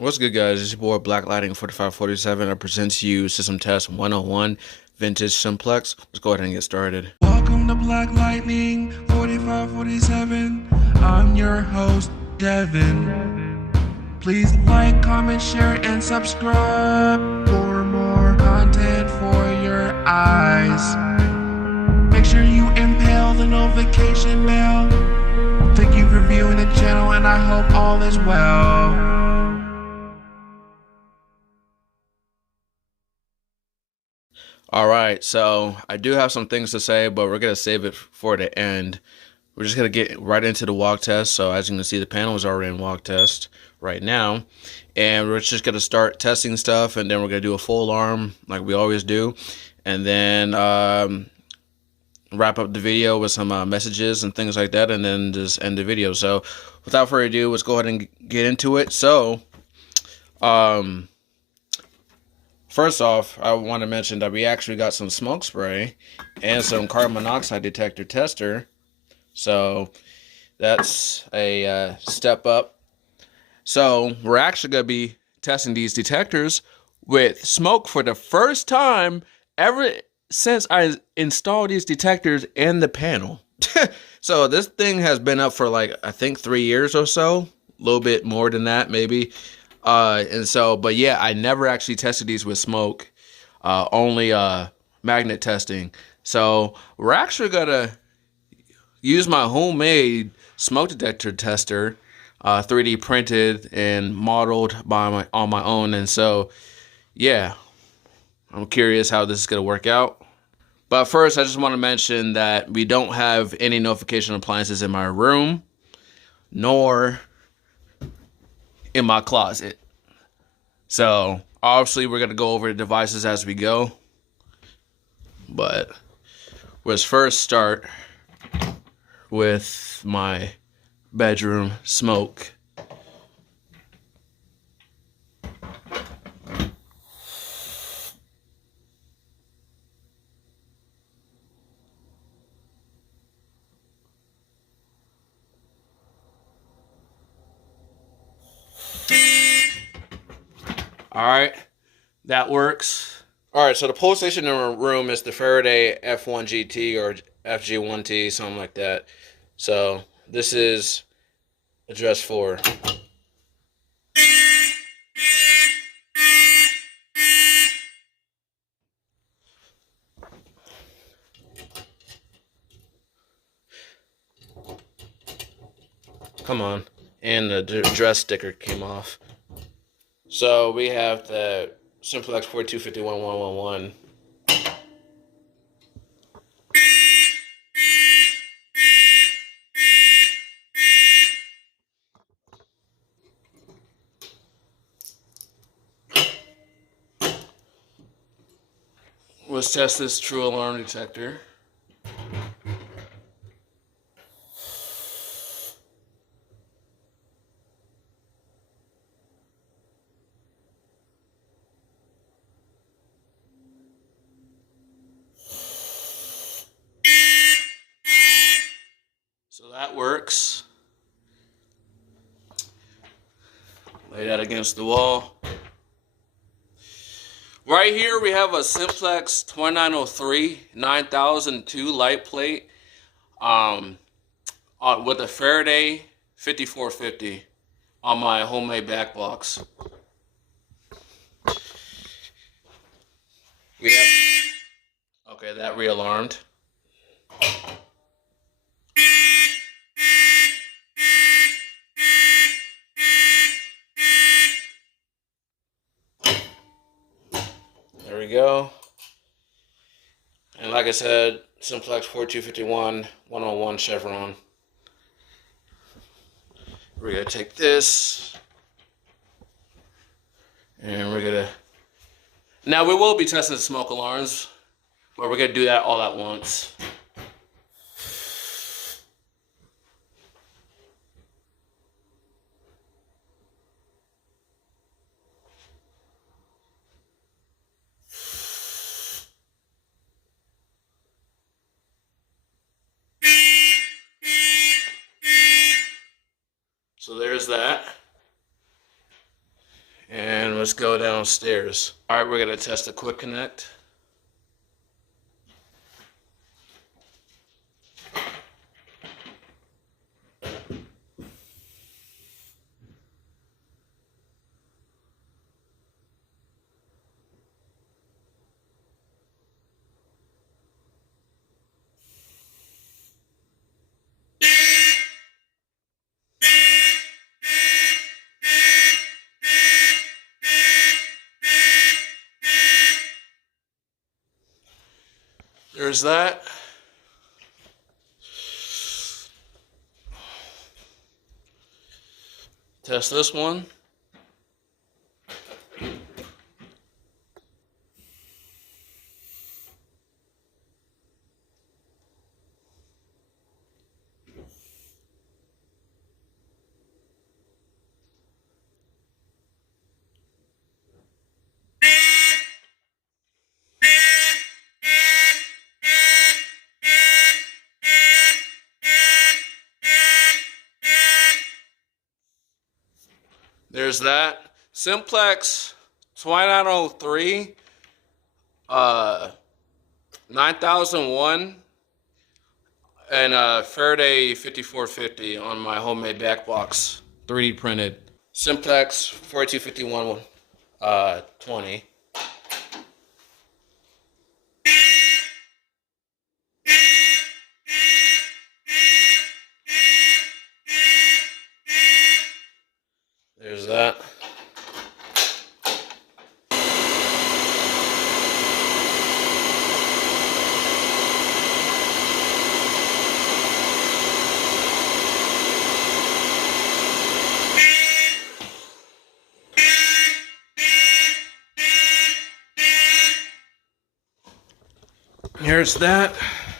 What's good, guys? It's your boy Black Lighting 4547. I present to you System Test 101 Vintage Simplex. Let's go ahead and get started. Welcome to Black Lightning 4547. I'm your host, Devin. Please like, comment, share, and subscribe for more content for your eyes. Make sure you impale the notification bell. Thank you for viewing the channel, and I hope all is well. All right, so I do have some things to say, but we're going to save it for the end. We're just going to get right into the walk test. So as you can see, the panel is already in walk test right now. And we're just going to start testing stuff, and then we're going to do a full alarm like we always do. And then wrap up the video with some messages and things like that, and then just end the video. So without further ado, let's go ahead and get into it. So first off, I want to mention that we actually got some smoke spray and some carbon monoxide detector tester. So that's a step up. So we're actually going to be testing these detectors with smoke for the first time ever since I installed these detectors in the panel. So this thing has been up for like, I think 3 years or so, a little bit more than that maybe. But yeah, I never actually tested these with smoke, only magnet testing. So we're actually gonna use my homemade smoke detector tester, 3D printed and modeled on my own. And so, yeah, I'm curious how this is gonna work out. But first, I just want to mention that we don't have any notification appliances in my room, nor in my closet. So obviously we're going to go over the devices as we go. But let's first start with my bedroom smoke. All right, that works. All right, so the pole station in our room is the Faraday F1GT or FG1T, something like that. So this is address 4. Come on. And the address sticker came off. So we have the Simplex 4251111. Let's test this true alarm detector. So that works. Lay that against the wall. Right here we have a Simplex 2903 9002 light plate with a Faraday 5450 on my homemade back box. We have, okay, that realarmed. There we go. And like I said, Simplex 4251 101 Chevron. We're gonna take this and we're gonna, now we will be testing the smoke alarms, but we're gonna do that all at once. So there's that. And let's go downstairs. All right, we're gonna test the quick connect. There's that. Test this one. There's that. Simplex 2903, 9001, and Faraday 5450 on my homemade back box, 3D printed. Simplex 4251, 20. There's that. Here's that.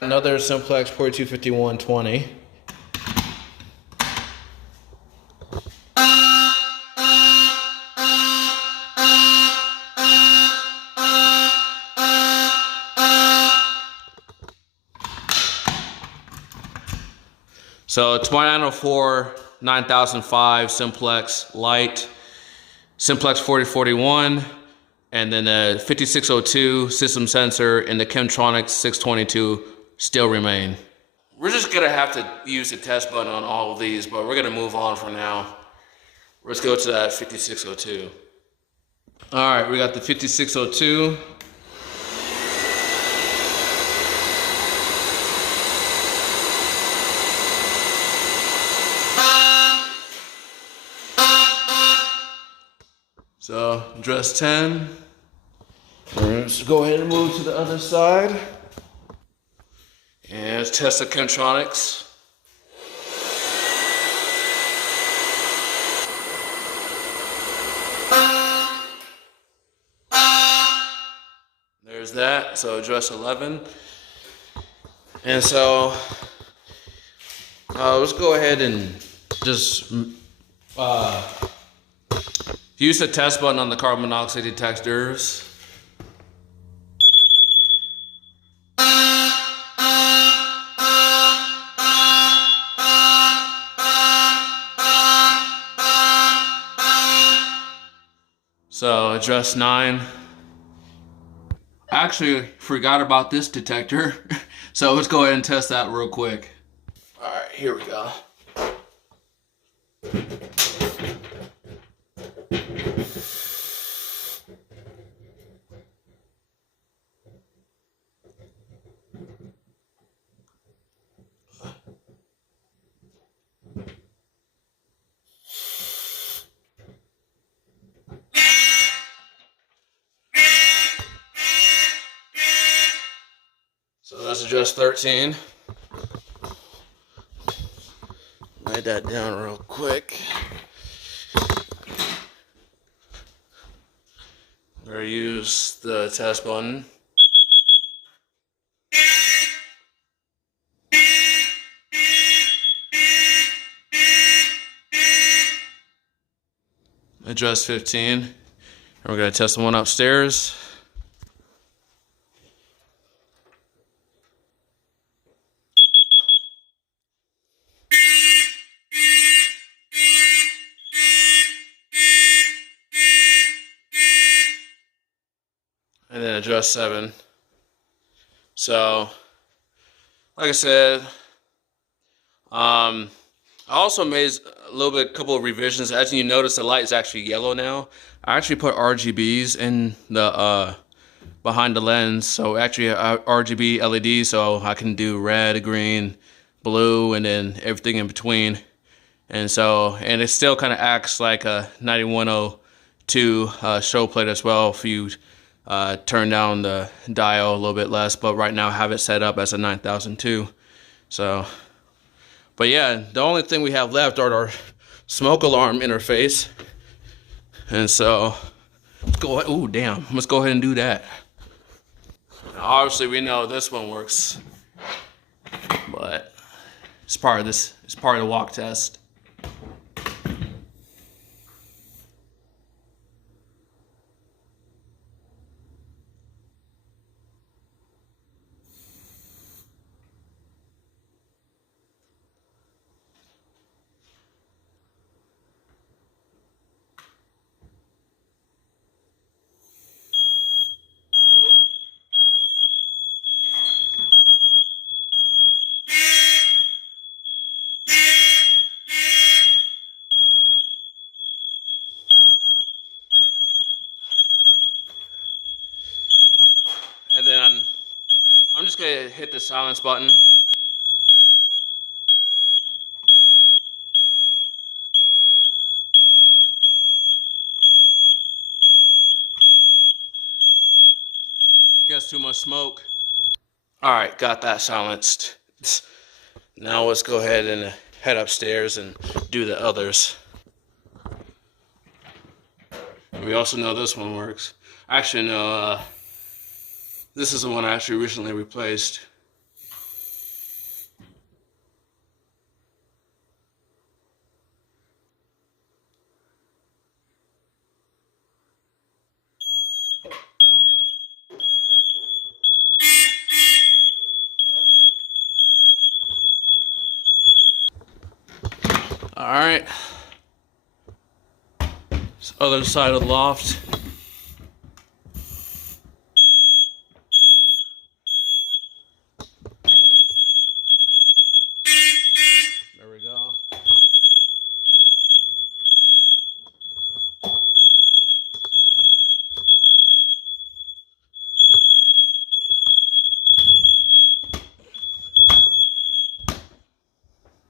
Another Simplex 4251, 20. So 2904, 9005, Simplex Light, Simplex 4041, and then the 5602 system sensor and the Chemtronics 622 still remain. We're just gonna have to use the test button on all of these, but we're gonna move on for now. Let's go to that 5602. All right, we got the 5602. So, address 10. Let's go ahead and move to the other side. And let's test the Chemtronics. There's that, so address 11. And so, let's go ahead and just use the test button on the carbon monoxide detectors. So address 9. I actually forgot about this detector. So let's go ahead and test that real quick. All right, here we go. So that's address 13. Write that down real quick. I'm gonna use the test button. Address 15. And we're gonna test the one upstairs. and then adjust 7. So, like I said, I also made a couple of revisions. As you notice, the light is actually yellow now. I actually put RGBs in the behind the lens, so actually RGB LED, so I can do red, green, blue, and then everything in between. And it still kind of acts like a 9102 show plate as well if you turn down the dial a little bit less. But right now I have it set up as a 9002. So, but yeah, the only thing we have left are our smoke alarm interface. And so, let's go. Ooh, damn! Let's go ahead and do that. Now, obviously, we know this one works, but it's part of this. It's part of the walk test. And then I'm just gonna hit the silence button. Gets too much smoke. All right, got that silenced. Now let's go ahead and head upstairs and do the others. We also know this one works. Actually, no, this is the one I actually recently replaced. All right. This other side of the loft. There we go.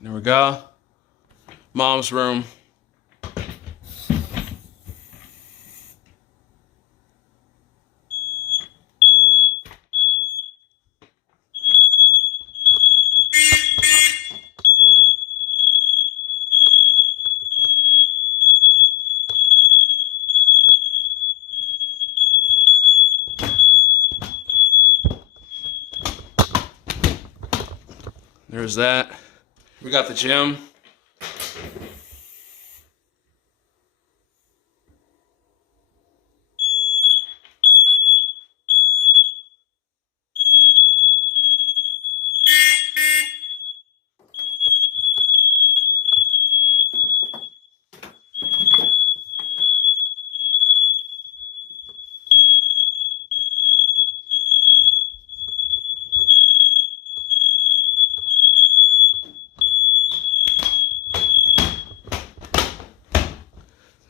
There we go. Mom's room. There's that. We got the gym.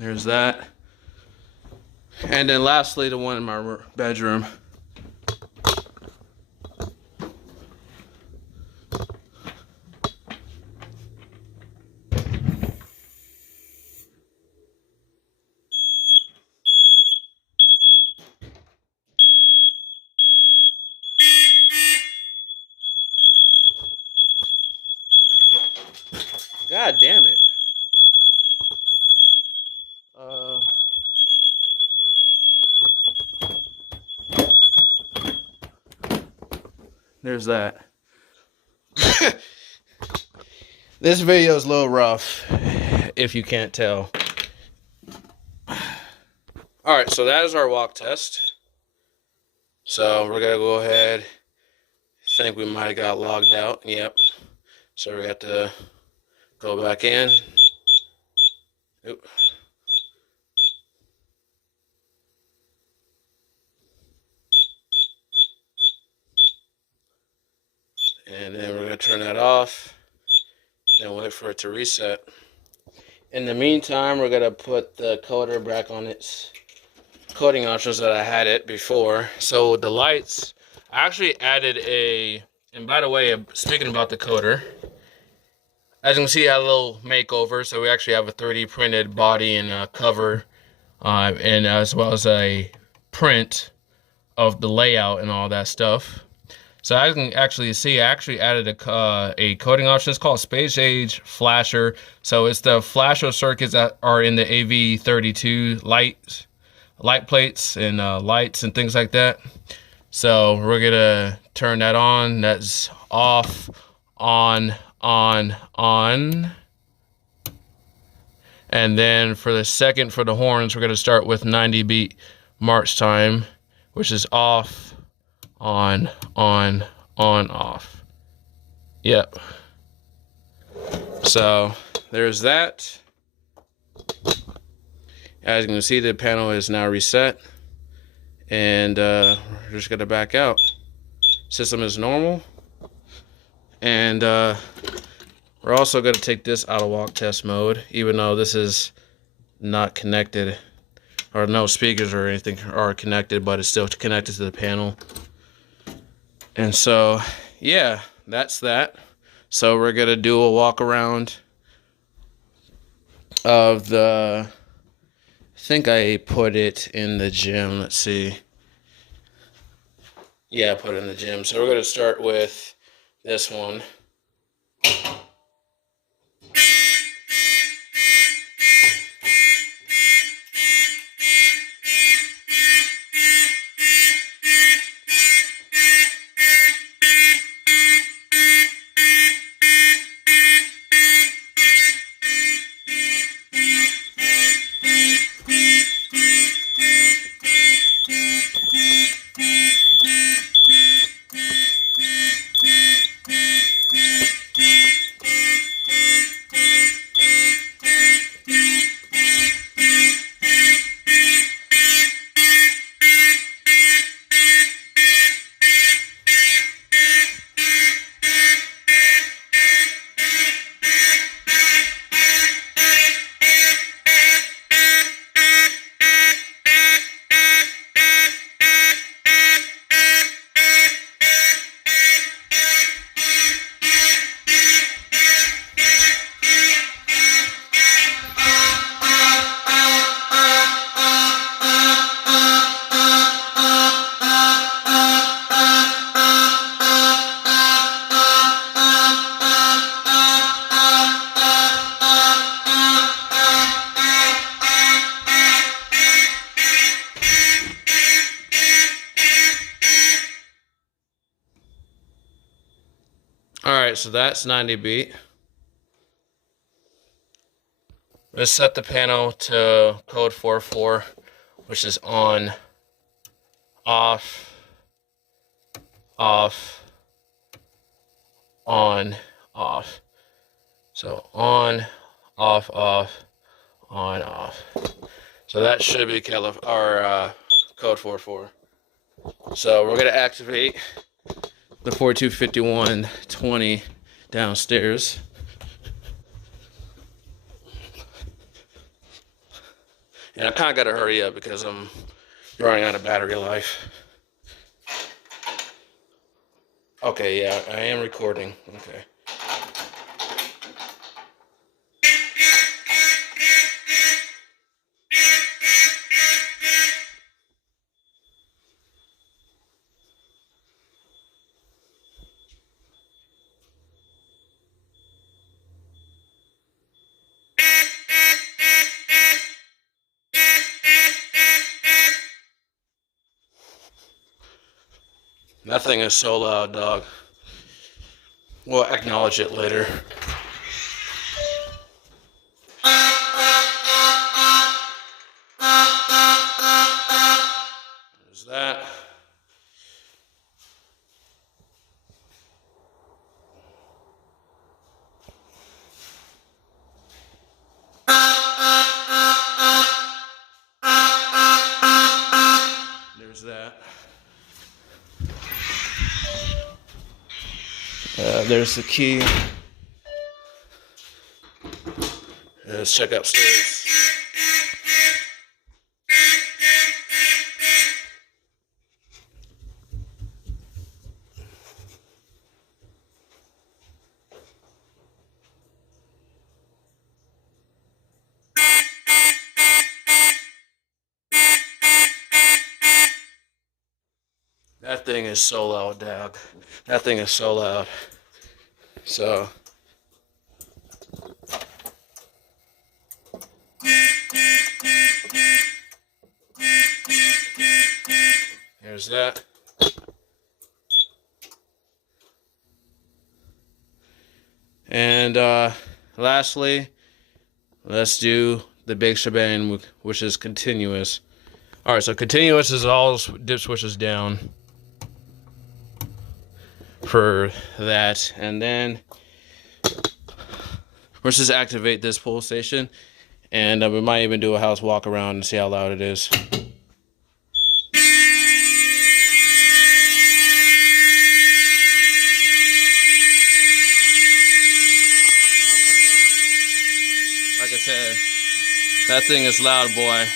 There's that. And then lastly, the one in my bedroom. God damn it. There's that. This video is a little rough, if you can't tell. Alright, so that is our walk test. So we're gonna go ahead. I think we might have got logged out. Yep. So we got to go back in. Oop. And then we're going to turn that off. Then wait for it to reset. In the meantime, we're going to put the coater back on its coating options that I had it before. So the lights, I actually added a, and by the way, speaking about the coater, as you can see, I had a little makeover. So we actually have a 3D printed body and cover, and as well as a print of the layout and all that stuff. So as you can actually see, I actually added a coating option. It's called Space Age Flasher. So it's the flasher circuits that are in the AV32 light plates and lights and things like that. So we're gonna turn that on. That's off, on. And then for the second, for the horns, we're gonna start with 90 beat march time, which is off, on, off. Yep. So there's that. As you can see, the panel is now reset, and we're just gonna back out. System is normal, and we're also gonna take this out of walk test mode, even though this is not connected, or no speakers or anything are connected, but it's still connected to the panel. And so, yeah, that's that. So we're gonna do a walk around of the, I think I put it in the gym. Let's see. Yeah, I put it in the gym. So we're gonna start with this one. All right, so that's 90 beat. Let's set the panel to code 44, which is on, off, off, on, off. So on, off, on, off. So that should be our code 44. So we're gonna activate the 425120 downstairs. And I kind of got to hurry up because I'm running out of battery life. Okay, yeah, I am recording. Okay. That thing is so loud, dog. We'll acknowledge it later. There's that. There's that. There's the key. Let's check upstairs. That thing is so loud, dog. That thing is so loud. So. There's that. And lastly, let's do the big shebang, which is continuous. All right, so continuous is all dip switches down for that. And then let's just activate this pull station. And we might even do a house walk around and see how loud it is. Like I said, that thing is loud, boy.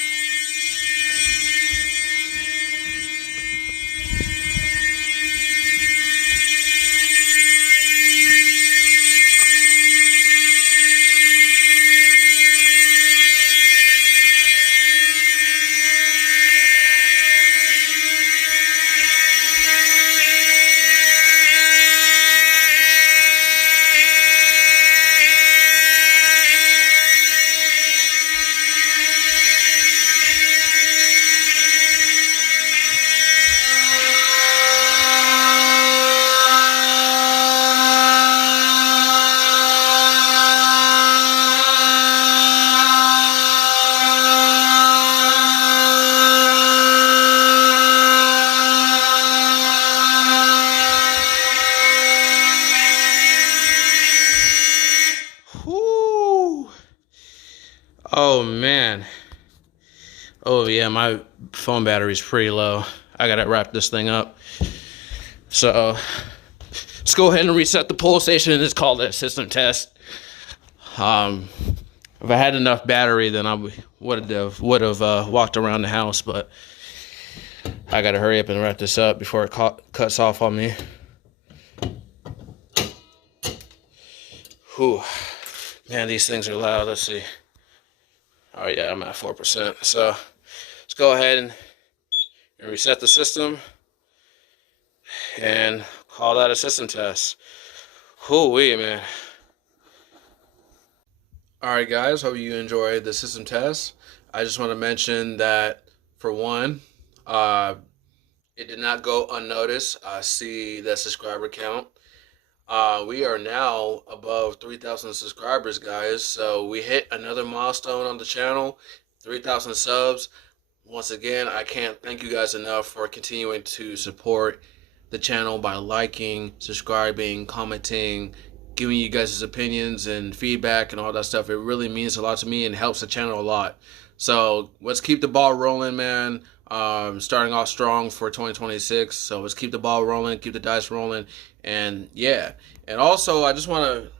Oh man. Oh yeah, my phone battery's pretty low. I gotta wrap this thing up. So let's go ahead and reset the pull station and just call it a system test. If I had enough battery, then I would have walked around the house, but I gotta hurry up and wrap this up before it cuts off on me. Whew. Man, these things are loud. Let's see. Oh yeah, I'm at 4%. So let's go ahead and reset the system and call that a system test. Hoo-wee, man. Alright guys, hope you enjoyed the system test. I just want to mention that, for one, it did not go unnoticed. I see the subscriber count. We are now above 3,000 subscribers, guys. So we hit another milestone on the channel, 3,000 subs. Once again, I can't thank you guys enough for continuing to support the channel by liking, subscribing, commenting, giving you guys' opinions and feedback and all that stuff. It really means a lot to me and helps the channel a lot. So let's keep the ball rolling, man. Starting off strong for 2026. So let's keep the ball rolling, keep the dice rolling, and yeah. And also, I just want a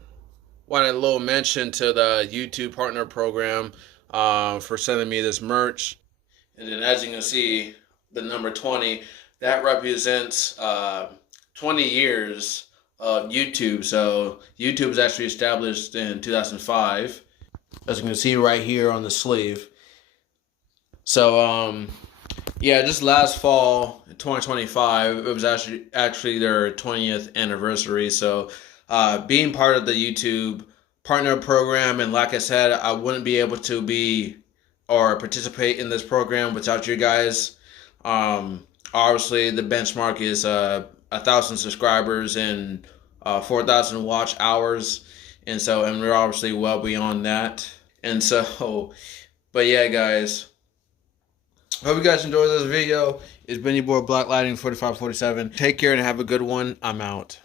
little mention to the YouTube partner program for sending me this merch. And then, as you can see, the number 20 that represents 20 years of YouTube. So YouTube was actually established in 2005, as you can see right here on the sleeve. So yeah, just last fall, 2025, it was actually their 20th anniversary. So being part of the YouTube partner program, and like I said, I wouldn't be able to be or participate in this program without you guys. Obviously, the benchmark is 1,000 subscribers and 4,000 watch hours, and we're obviously well beyond that. And so, but yeah, guys. Hope you guys enjoyed this video. It's been your boy Black Lighting 4547. Take care and have a good one. I'm out.